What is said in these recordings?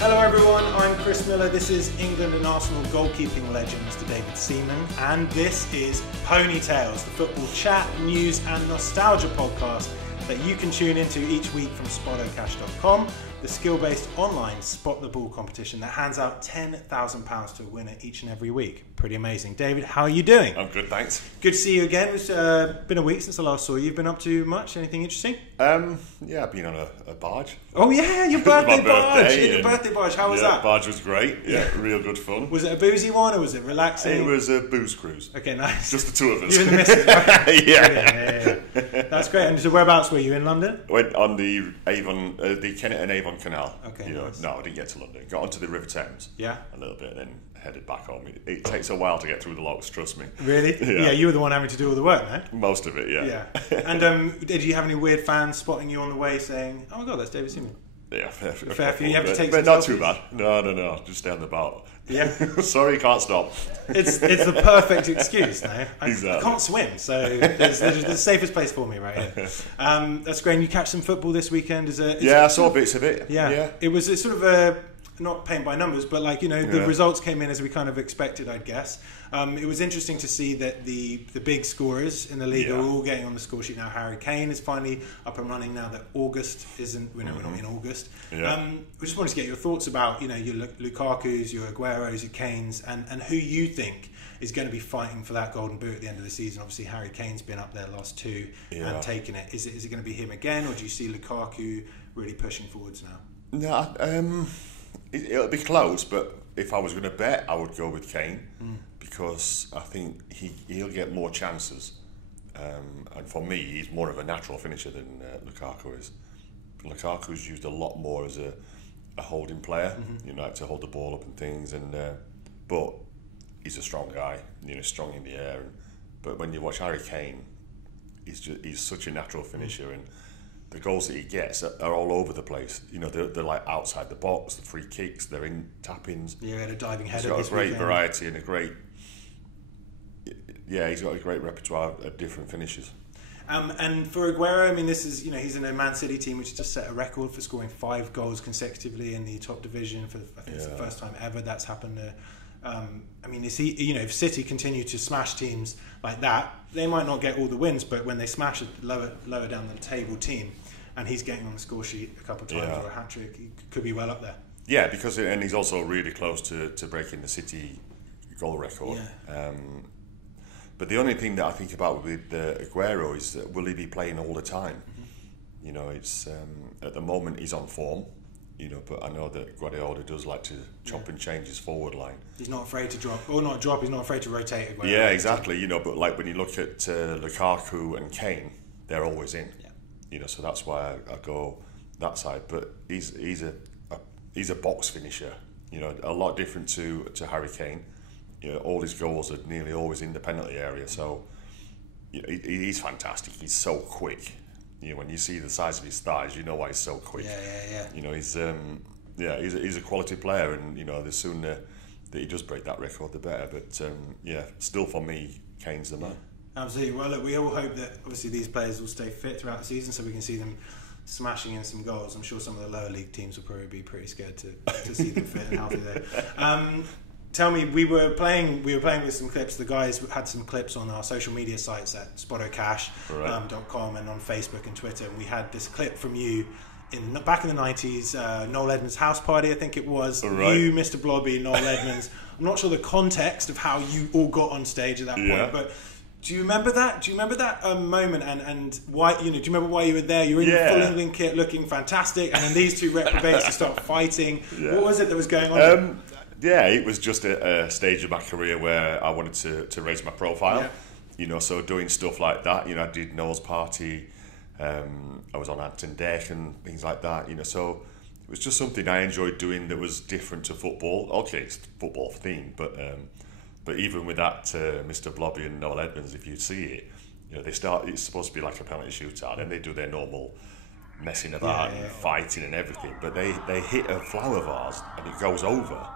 Hello everyone, I'm Chris Miller. This is England and Arsenal goalkeeping legend Mr. David Seaman, and this is Ponytails, the football chat, news and nostalgia podcast that you can tune into each week from SpottoCash.com, the skill-based online spot the ball competition that hands out £10,000 to a winner each and every week. Pretty amazing. David, how are you doing? I'm good, thanks. Good to see you again. It's been a week since I last saw you. You've been up to much? Anything interesting? Yeah, I've been on a barge. Oh yeah, your birthday barge. Your and- birthday barge. How was Yeah, that? barge was great. Yeah, real good fun. Was it a boozy one or was it relaxing? It was a booze cruise. Okay, nice. Just the two of us. You and the missus, right? Yeah. That's great. And so whereabouts were you, in London? Went on the Avon, the Kennet and Avon Canal. Okay, nice. No, I didn't get to London. Got onto the River Thames. Yeah. A little bit, then headed back home. It takes a while to get through the locks, trust me. Really? Yeah, you were the one having to do all the work, man. Most of it, yeah. Yeah. And did you have any weird fans spotting you on the way saying, "Oh my God, that's David Seaman"? Yeah, fair few. You have to take but some not too selfies? bad. No. Just stay on the boat. Yeah. Sorry, can't stop. It's the perfect excuse, no? I Exactly. can't swim, so there's the safest place for me right here. That's great. And you catch some football this weekend? I saw bits of it. Yeah. It was a sort of a, not paint by numbers, but the results came in as we kind of expected, I'd guess. It was interesting to see that the big scorers in the league are all getting on the score sheet now. Harry Kane is finally up and running now that August isn't, we're not in August. Yeah. We just wanted to get your thoughts about, your Lukaku's, your Aguero's, your Kane's, and who you think is going to be fighting for that golden boot at the end of the season. Obviously, Harry Kane's been up there last two and taken it. Is it going to be him again, or do you see Lukaku really pushing forwards now? No, it'll be close, but if I was going to bet, I would go with Kane because I think he'll get more chances. And for me, he's more of a natural finisher than Lukaku is. Lukaku's used a lot more as a holding player, to hold the ball up and things. But he's a strong guy, strong in the air. But when you watch Harry Kane, he's such a natural finisher, and the goals that he gets are all over the place. They're like outside the box, the free kicks, they're in tap-ins. Yeah, he had a diving header. He's got this a great weekend. variety and he's got a great repertoire of different finishes. And for Aguero, this is, he's in a Man City team which just set a record for scoring 5 goals consecutively in the top division for, I think it's the first time ever that's happened. Is he, if City continue to smash teams like that, they might not get all the wins, but when they smash a lower down the table team, and he's getting on the score sheet a couple of times or a hat trick, he could be well up there. Yeah, because and he's also really close to breaking the City goal record. Yeah. But the only thing that I think about with Aguero is that will he be playing all the time? It's at the moment he's on form. But I know that Guardiola does like to chop and change his forward line. He's not afraid to drop, or not drop. He's not afraid to rotate Aguero. Yeah, exactly. But like when you look at Lukaku and Kane, they're always in. Yeah. So that's why I go that side. But he's a box finisher. A lot different to Harry Kane. All his goals are nearly always in the penalty area. So he's fantastic. He's so quick. When you see the size of his thighs, you know why he's so quick. Yeah. He's a quality player, and the sooner that he does break that record, the better. But still for me, Kane's the man. Absolutely. Well, look, we all hope that obviously these players will stay fit throughout the season, so we can see them smashing in some goals. I'm sure some of the lower league teams will probably be pretty scared to see them fit and healthy there. Tell me, we were playing with some clips. The guys had some clips on our social media sites at SpottoCash.com and on Facebook and Twitter. And we had this clip from you back in the 90s, Noel Edmonds' house party, I think it was. Right. You, Mr. Blobby, Noel Edmonds. I'm not sure the context of how you all got on stage at that point, but do you remember that? Do you remember that moment and why? Do you remember why you were there? You were in your full England kit, looking fantastic, and then these two reprobates to start fighting. Yeah. What was it that was going on? It was just a stage of my career where I wanted to raise my profile. Yeah. So doing stuff like that. I did Noel's party. I was on Anton Deck and things like that. So it was just something I enjoyed doing that was different to football. Okay, it's football themed, but even with that, Mr. Blobby and Noel Edmonds, if you see it, they start. It's supposed to be like a penalty shootout, and they do their normal messing about and fighting and everything. But they hit a flower vase and it goes over.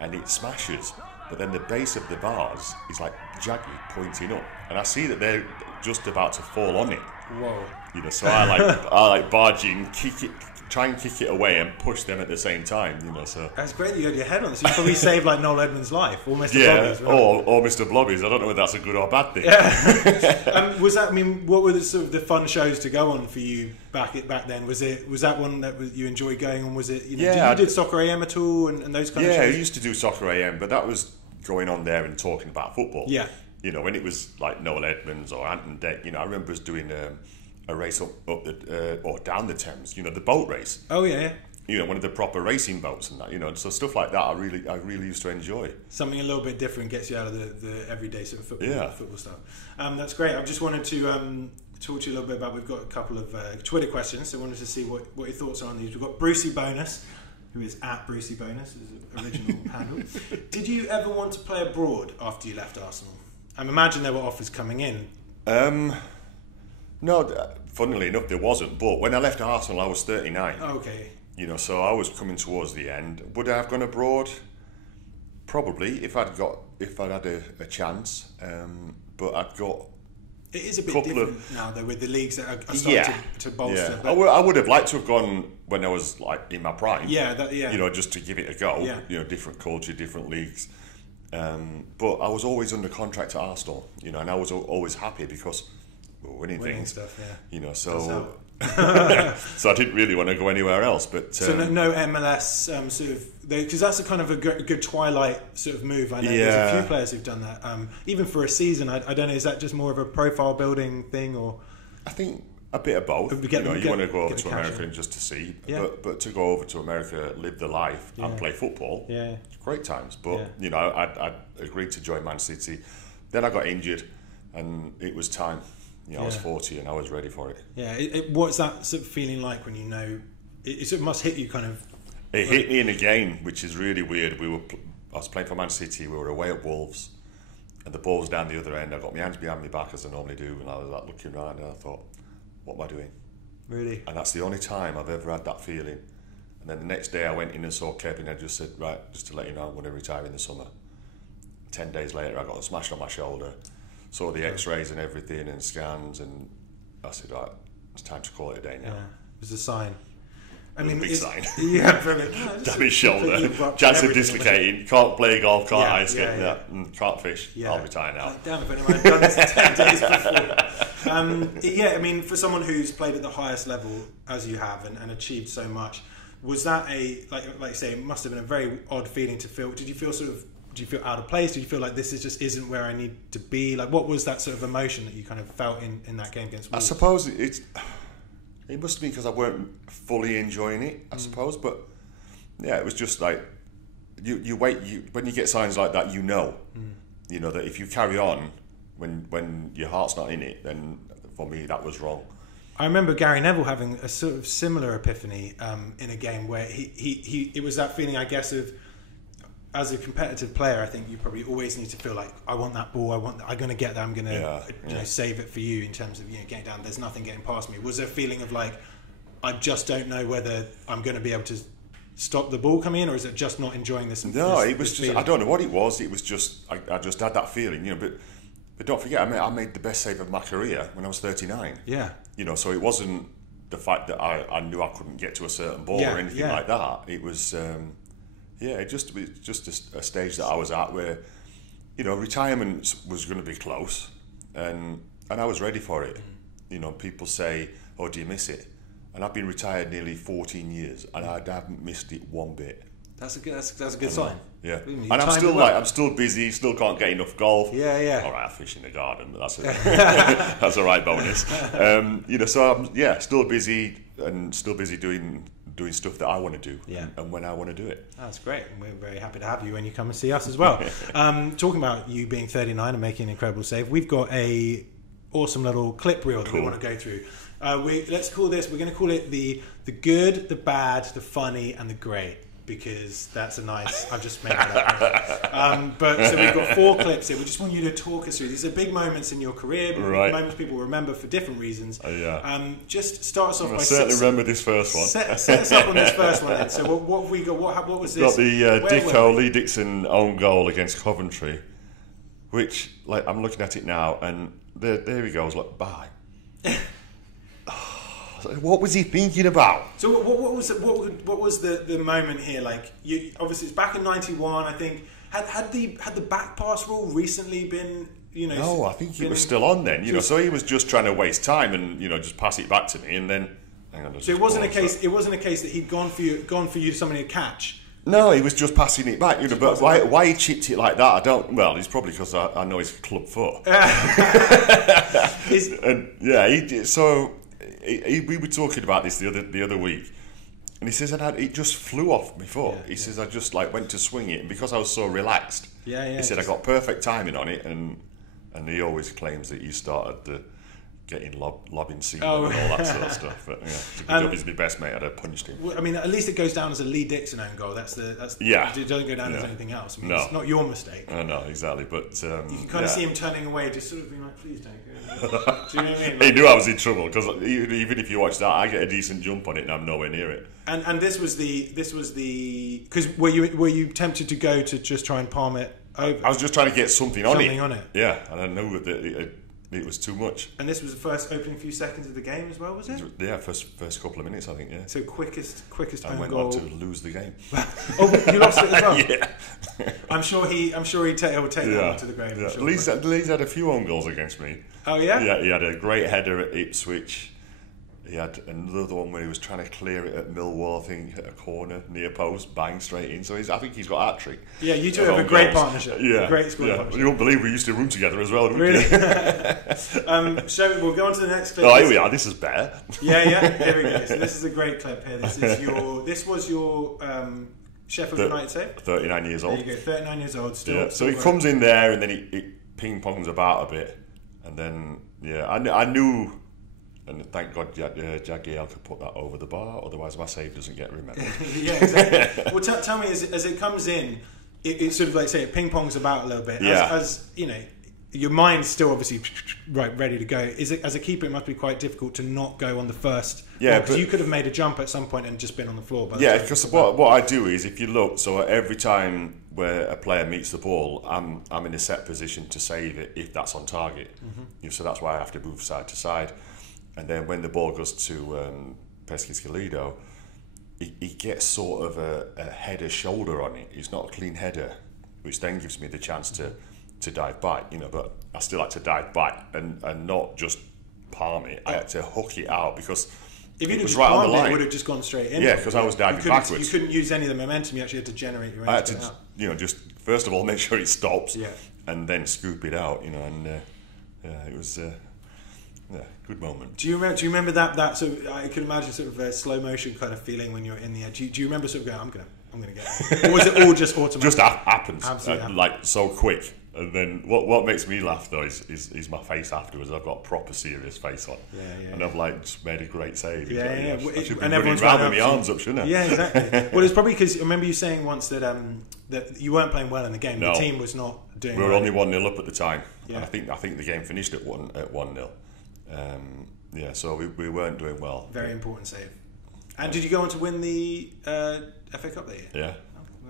And it smashes, but then the base of the vase is like jagged, pointing up, and I see that they're just about to fall on it. Whoa! So I like barge in, kick it, try and kick it away and push them at the same time, you know. So that's great that you had your head on this. You probably saved like Noel Edmonds' life, or Mr. yeah, Blobby's, right? or Mr. Blobby's. I don't know whether that's a good or bad thing. Yeah. Was that? I mean, what were the sort of the fun shows to go on for you back then? Was that one that you enjoyed going on? Was it? You know, Yeah, did Soccer AM at all and those kind of Yeah, shows? I used to do Soccer AM, but that was going on there and talking about football. Yeah. You know, when it was like Noel Edmonds or Anton Deck, you know, I remember us doing a race up the or down the Thames, you know, the boat race. Oh yeah. You know, one of the proper racing boats and that, you know, so stuff like that I really used to enjoy. Something a little bit different gets you out of the everyday sort of football stuff. That's great. I just wanted to talk to you a little bit about, we've got a couple of Twitter questions, so I wanted to see what your thoughts are on these. We've got Brucey Bonus, who is at Brucey Bonus, is an original handle. Did you ever want to play abroad after you left Arsenal? I imagine there were offers coming in. No, funnily enough, there wasn't. But when I left Arsenal, I was 39. Okay. You know, so I was coming towards the end. Would I have gone abroad? Probably, if I'd had a chance. But I've got. It is a bit different now, though, with the leagues that are starting to bolster. Yeah. I would have liked to have gone when I was like in my prime. Yeah. You know, just to give it a go. Yeah. You know, different culture, different leagues. But I was always under contract at Arsenal. You know, and I was always happy because we were winning things. Stuff, yeah. You know, so so I didn't really want to go anywhere else. But so no MLS sort of, because that's a kind of a good twilight sort of move. I know there's a few players who've done that. Even for a season, I don't know. Is that just more of a profile building thing, or? I think a bit of both. You want to go over to America just to see, but to go over to America, live the life and play football. Yeah, great times. But you know, I agreed to join Man City. Then I got injured, and it was time. You know, I was 40 and I was ready for it. Yeah, what's that sort of feeling like when you know it sort of must hit you kind of? It hit me in a game, which is really weird. I was playing for Man City. We were away at Wolves, and the ball was down the other end. I got my hands behind my back as I normally do, and I was like looking around, and I thought, "What am I doing?" Really? And that's the only time I've ever had that feeling. And then the next day, I went in and saw Kevin. I just said, "Right, just to let you know, I'm going to retire in the summer." 10 days later, I got a smash on my shoulder. Saw the X-rays and everything and scans, and I said, "Right, it's time to call it a day now." Yeah, it was a sign. I mean, a big sign. Yeah, brilliant. Damage shoulder, chance of dislocating, can't play golf, can't ice skate, can't fish. I'll retire now. Oh, damn, if anyone had done this 10 days before. I mean, for someone who's played at the highest level as you have and achieved so much, was that like you say, it must have been a very odd feeling to feel? Did you feel out of place? Did you feel like this just isn't where I need to be? Like, what was that sort of emotion that you kind of felt in that game against Wolves? I suppose it must be because I weren't fully enjoying it, I suppose. But yeah, it was just like you wait. When you get signs like that, you know that if you carry on when your heart's not in it, then for me that was wrong. I remember Gary Neville having a sort of similar epiphany in a game where he it was that feeling, I guess, of, as a competitive player, I think you probably always need to feel like, I want that ball, I'm going to get that, I'm going to save it for you in terms of getting down, there's nothing getting past me. Was there a feeling of like, I just don't know whether I'm going to be able to stop the ball coming in, or is it just not enjoying this? No, it was just, I don't know what it was, it was just, I just had that feeling, but don't forget, I made the best save of my career when I was 39. Yeah. So it wasn't the fact that I knew I couldn't get to a certain ball or anything like that. It was... it was just a stage that I was at where, retirement was going to be close, and I was ready for it. People say, "Oh, do you miss it?" And I've been retired nearly 14 years, and I haven't missed it one bit. That's a good sign. Yeah, and I'm still busy, still can't get enough golf. Yeah. All right, I fish in the garden, but that's that's a right bonus. So I'm still busy and still busy doing stuff that I want to do and when I want to do it. That's great. We're very happy to have you when you come and see us as well. Talking about you being 39 and making an incredible save, we've got a awesome little clip reel that we want to go through. We're going to call it the good, the bad, the funny and the great, because that's a nice, I've just made that up. But so we've got 4 clips here. We just want you to talk us through. These are big moments in your career, moments people remember for different reasons. Just start us off by... I certainly remember this first one. Set us up on this first one then. So what have we got? What was this? Got the Lee Dixon own goal against Coventry, which, I'm looking at it now, and there he goes, bye. What was he thinking about? So what was the moment here? Like, obviously it's back in '91. I think had the back pass rule recently been, you know? No, I think he was still on then. You know, so he was just trying to waste time and, you know, just pass it back to me and then. Hang on, so it wasn't a case. It wasn't a case that he'd gone for you somebody to catch. No, he was just passing it back. You know, but why he chipped it like that, I don't. Well, it's probably because I know his club foot. And yeah, we were talking about this the other week, and he says it just flew off my foot. He says I just like went to swing it, and because I was so relaxed, he said I got perfect timing on it, and he always claims that he started getting lobbing Seaman and all that sort of stuff. But yeah, it's a good job he's my best mate. I'd have punched him. Well, I mean, at least it goes down as a Lee Dixon own goal. It doesn't go down as anything else. I mean, it's not your mistake. No, exactly. But you can kind of see him turning away, just sort of being like, "Please don't go." Do you know what I mean? Like, he knew I was in trouble because even if you watch that, I get a decent jump on it and I'm nowhere near it. And this was the because were you tempted to go to just try and palm it over? I was just trying to get something on it. Yeah, and I knew that it was too much. And this was the first opening few seconds of the game as well, was it? Yeah, first couple of minutes, I think. Yeah. So quickest I home went goal. on to lose the game. Oh, you lost it as well. Yeah. I'm sure he'll take that one to the grave. Yeah. Sure, Lee's had a few own goals against me. Oh yeah. Yeah, he had a great header at Ipswich. He had another one where he was trying to clear it at Millwall, I think, at a corner, near post, bang, straight in. So I think he's got a hat-trick. Yeah, you two have a great partnership. Yeah. A great squad partnership. You won't believe we used to room together as well, really? So we'll go on to the next clip. Oh, here we are. This is better. Yeah. Here we go. So this is a great clip here. This was your Sheffield United save? 39 years old. There you go, 39 years old. Still. Yeah. So he comes in there and then he ping-pongs about a bit. And then, I knew... And thank God Jagiel could put that over the bar, otherwise my save doesn't get remembered. Yeah, exactly. Well, tell me, as it comes in, it sort of like, say, it ping-pongs about a little bit. Yeah. As you know, your mind's still obviously ready to go. As a keeper, it must be quite difficult to not go on the first. Yeah, because you could have made a jump at some point and just been on the floor. Because what I do is, if you look, so every time where a player meets the ball, I'm in a set position to save it if that's on target. Mm-hmm. So that's why I have to move side to side. And then when the ball goes to Pesquiscalido, he gets sort of a header shoulder on it. It's not a clean header, which then gives me the chance to dive back, but I still like to dive back and not just palm it. I had to hook it out because if it was just right on the line. It would have just gone straight in. Yeah, because I was diving backwards. You couldn't use any of the momentum. You actually had to generate your own. I had to, just first of all make sure it stops, and then scoop it out, and it was. Yeah, good moment. Do you remember that? So I can imagine sort of a slow motion kind of feeling when you're in the air. Do you remember sort of going, I'm gonna get it? Or was it all just automatic? Just happens, Absolutely like so quick. And then what makes me laugh though is my face afterwards. I've got a proper serious face on, and I've just made a great save. I should be running around with my arms up, shouldn't I? Yeah, exactly. Well, it's probably because I remember you saying once that that you weren't playing well in the game. No. The team was not doing. We were well. only 1-0 up at the time, and I think the game finished at 1-0. So we weren't doing well. Very important save. And did you go on to win the FA Cup that year?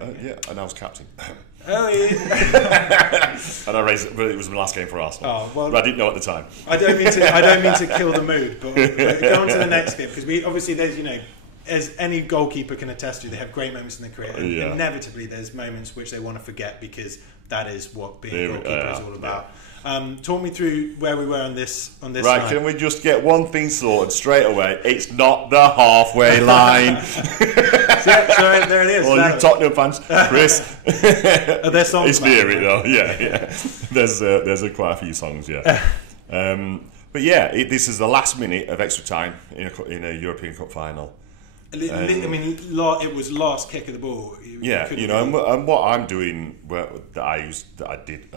Yeah. And I was captain. Oh yeah. And I raised it, but it was my last game for Arsenal. Oh well. But I didn't know at the time. I don't mean to kill the mood, but go on to the next bit because there's as any goalkeeper can attest to, they have great moments in their career, and inevitably there's moments which they want to forget because that is what being a goalkeeper is all about. Talk me through where we were on this. Right, night. Can we just get one thing sorted straight away? It's not the halfway line. So there it is. Well, you Tottenham fans, Chris. Are there songs? It's near it though. Yeah. There's quite a few songs. Yeah. But this is the last minute of extra time in a European Cup final. I mean, it was last kick of the ball. And what I'm doing that I did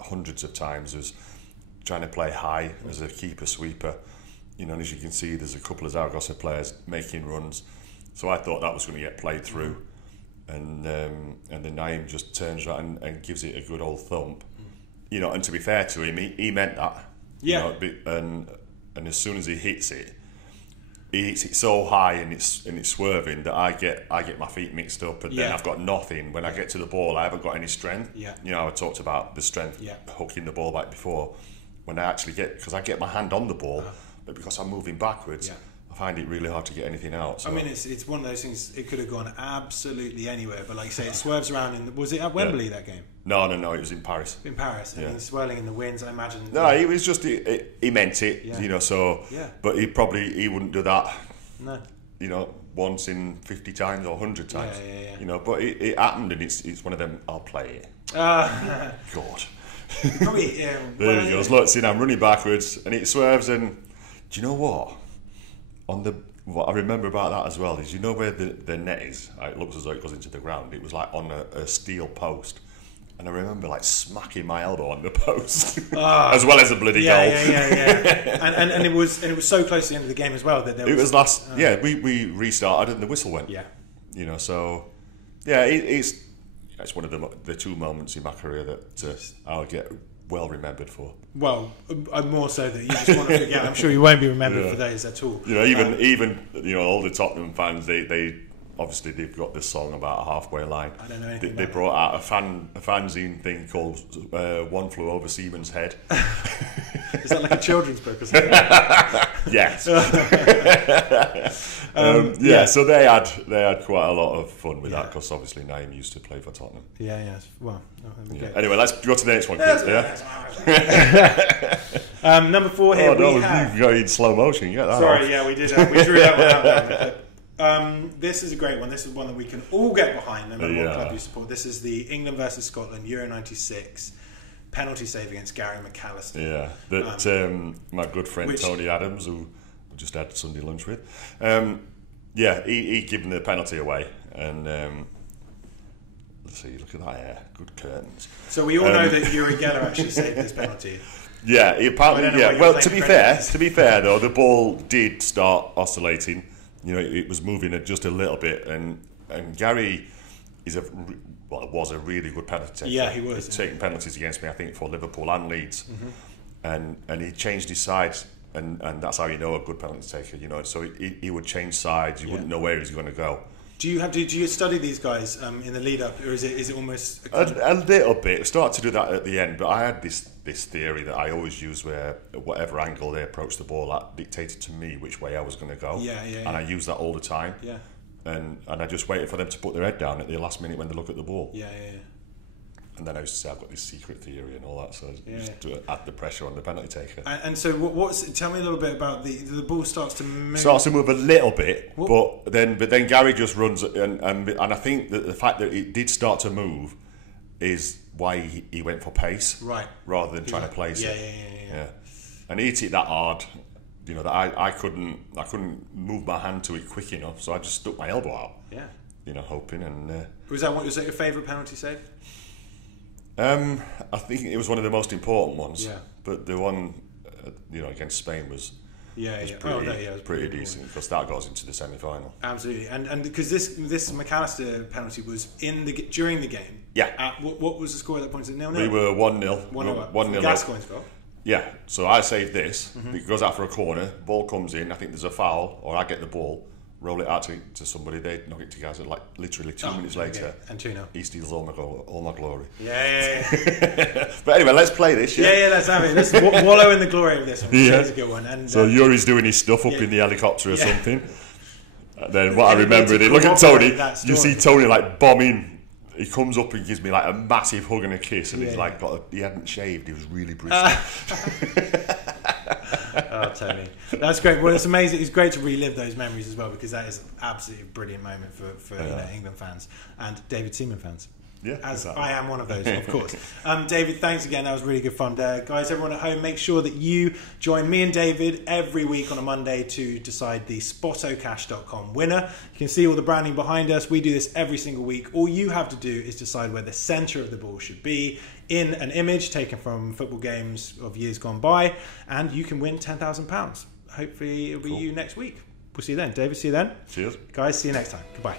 hundreds of times was trying to play high as a keeper sweeper. And as you can see, there's a couple of Zaragoza players making runs, so I thought that was going to get played through, and then Naeem just turns around and gives it a good old thump. And to be fair to him, he meant that. Yeah. And as soon as he hits it so high and it's swerving that I get my feet mixed up, and then I've got nothing. When I get to the ball, I haven't got any strength. I talked about the strength hooking the ball back before. When I actually because I get my hand on the ball, but because I'm moving backwards, I find it really hard to get anything out. So. I mean, it's one of those things. It could have gone absolutely anywhere, but like you say, it swerves around. Was it at Wembley that game? No, it was in Paris. In Paris, and he's swirling in the winds. I imagine. No, he was just he meant it, you know. So, but he wouldn't do that. No. You know, once in 50 times or 100 times. Yeah. You know, but it happened, and it's one of them. I'll play it. God. Probably, There he goes. Look, see, I'm running backwards, and it swerves. And do you know what? What I remember about that as well is, you know where the net is? It looks as though it goes into the ground. It was like on a steel post, and I remember like smacking my elbow on the post, as well as a bloody goal. and it was so close to the end of the game as well that it was last. We restarted and the whistle went. Yeah, you know, so it's one of the two moments in my career that I'll get well remembered for. Well, more so that you just want to forget. I'm sure you won't be remembered for those at all. You know, even you know, all the Tottenham fans, they obviously they've got this song about a halfway line. I don't know anything. They brought out a fanzine thing called "One Flew Over Seaman's Head." Is that like a children's book or something? Yes. So they had quite a lot of fun with that, because obviously Naeem used to play for Tottenham. Well. Anyway, let's go to the next one, Chris. Number 4 here. You go in slow motion. You get that. Sorry, we did. We drew that one out. This is a great one. This is one that we can all get behind, no matter what club you support. This is the England versus Scotland Euro '96 penalty save against Gary McAllister. Yeah, that my good friend Tony Adams, who we just had Sunday lunch with, he given the penalty away, and let's see, look at that hair, good curtains. So we all know that Yuri Geller actually saved this penalty. Yeah, he apparently. Yeah, well, to be fair though, the ball did start oscillating. You know, it was moving just a little bit, and Gary was a really good penalty taker. Yeah, he was. Taking penalties against me, I think, for Liverpool and Leeds. And he changed his sides, and that's how you know a good penalty taker, you know. So he would change sides, you wouldn't know where he's going to go. Do you study these guys in the lead up, or is it almost a little bit? Start to do that at the end, but I had this theory that I always use, where whatever angle they approach the ball at dictated to me which way I was going to go. And I use that all the time. Yeah. And I just waited for them to put their head down at the last minute when they look at the ball. And then I used to say I've got this secret theory and all that, so just to add the pressure on the penalty taker. And so tell me a little bit about the ball starts to move. Starts to move a little bit, but then Gary just runs, and I think that the fact that it did start to move is why he went for pace, right, rather than trying to place it. Yeah. And he hit it that hard, you know, that I couldn't move my hand to it quick enough, so I just stuck my elbow out. Yeah. You know, hoping. And was that your favourite penalty save? I think it was one of the most important ones. Yeah. But the one, against Spain was pretty decent, because that goes into the semi-final. Absolutely, and because this McAllister penalty was during the game. Yeah. What was the score at that point? Was it 0-0? We were 1-0. 1-0. Gascoigne's goal. Yeah. So I saved this. It goes out for a corner. Ball comes in. I think there's a foul, or I get the ball. Roll it out to somebody, they knock it to Gaza, like literally 2 minutes later. And 2-0. He steals all my glory. Yeah. But anyway, let's play this. Yeah, let's have it. Let's wallow in the glory of this one. Yeah. It's a good one. And, so Yuri's doing his stuff up in the helicopter or something. And then what I remember, look at Tony. You see Tony like bombing. He comes up and gives me like a massive hug and a kiss, and he's like he hadn't shaved. He was really bristly. Oh, Tony, that's great. Well, it's amazing. It's great to relive those memories as well, because that is an absolutely brilliant moment for England fans and David Seaman fans. Yeah, as exactly. I am one of those, of course. David, thanks again. That was really good fun. Guys, everyone at home, make sure that you join me and David every week on a Monday to decide the SpottoCash.com winner. You can see all the branding behind us. We do this every single week. All you have to do is decide where the centre of the ball should be in an image taken from football games of years gone by, and you can win £10,000. Hopefully it'll be you next week. We'll see you then. David, see you then. Cheers. Guys, see you next time. Goodbye.